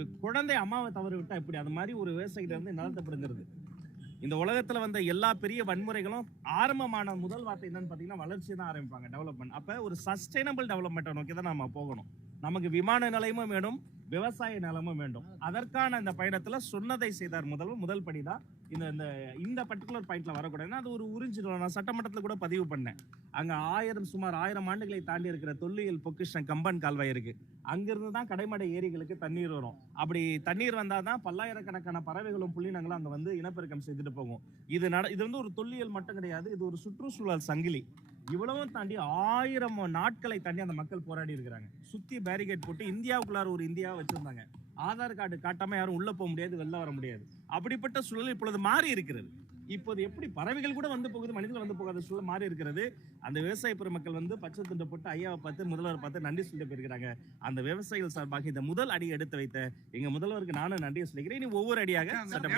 ஒரு குழந்தை அம்மாவை தவறு விட்டா எப்படி அது மாதிரி ஒரு விவசாயிகிட்ட இருந்து நிலத்தை பிடுங்கிறது. இந்த உலகத்துல வந்த எல்லா பெரிய வன்முறைகளும் ஆரம்பமான முதல் வார்த்தை என்னன்னு பாத்தீங்கன்னா வளர்ச்சி தான் ஆரம்பிப்பாங்க, டெவலப்மெண்ட். அப்ப ஒரு சஸ்டைனபிள் டெவலப்மெண்ட்டை நோக்கி தான் நம்ம போகணும். நமக்கு விமான நிலையமும் வேணும், விவசாய நிலமும் வேண்டும். அதற்கான இந்த பயணத்துல சொன்னதை செய்தார் முதல் படிதான் இந்த பர்டிகுலர் பாயிண்ட்ல வரக்கூடாது. அது ஒரு உறிஞ்சிடும். நான் சட்டமன்றத்தில் கூட பதிவு பண்ணேன். அங்க சுமார் 1000 ஆண்டுகளை தாண்டி இருக்கிற தொல்லியல் பொக்கிஷம் கம்பன் கால்வாய் இருக்கு. அங்கிருந்து தான் கடைமடை ஏரிகளுக்கு தண்ணீர் வரும். அப்படி தண்ணீர் வந்தாதான் பல்லாயிரக்கணக்கான பறவைகளும் புள்ளினங்களும் அங்க வந்து இனப்பெருக்கம் செய்துட்டு போகும். இது வந்து ஒரு தொல்லியல் மட்டும் கிடையாது, இது ஒரு சுற்றுச்சூழல் சங்கிலி. இவ்வளவும் தாண்டி 1000 நாட்களை தாண்டி அந்த மக்கள் போராடி இருக்கிறாங்க. சுத்தி பேரிகேட் போட்டு இந்தியாவுக்குள்ளார ஒரு இந்தியாவை வச்சிருந்தாங்க. ஆதார் கார்டு காட்டாம யாரும் உள்ள போக முடியாது, வெளில வர முடியாது. அப்படிப்பட்ட சூழல் இப்பொழுது மாறி இருக்கிறது. இப்போது எப்படி பறவைகள் கூட வந்து போகுது, மனிதர்கள் வந்து போகாத சூழல் மாறி இருக்கிறது. அந்த விவசாய பெருமக்கள் வந்து பச்சை துண்டை போட்டு ஐயாவை பார்த்து முதல்வரை பார்த்து நன்றி சொல்லிட்டு போயிருக்கிறாங்க. அந்த விவசாயிகள் சார்பாக இந்த முதல் அடி எடுத்து வைத்த எங்க முதல்வருக்கு நானும் நன்றி சொல்லிக்கிறேன். இனி ஒவ்வொரு அடியாக சட்டம்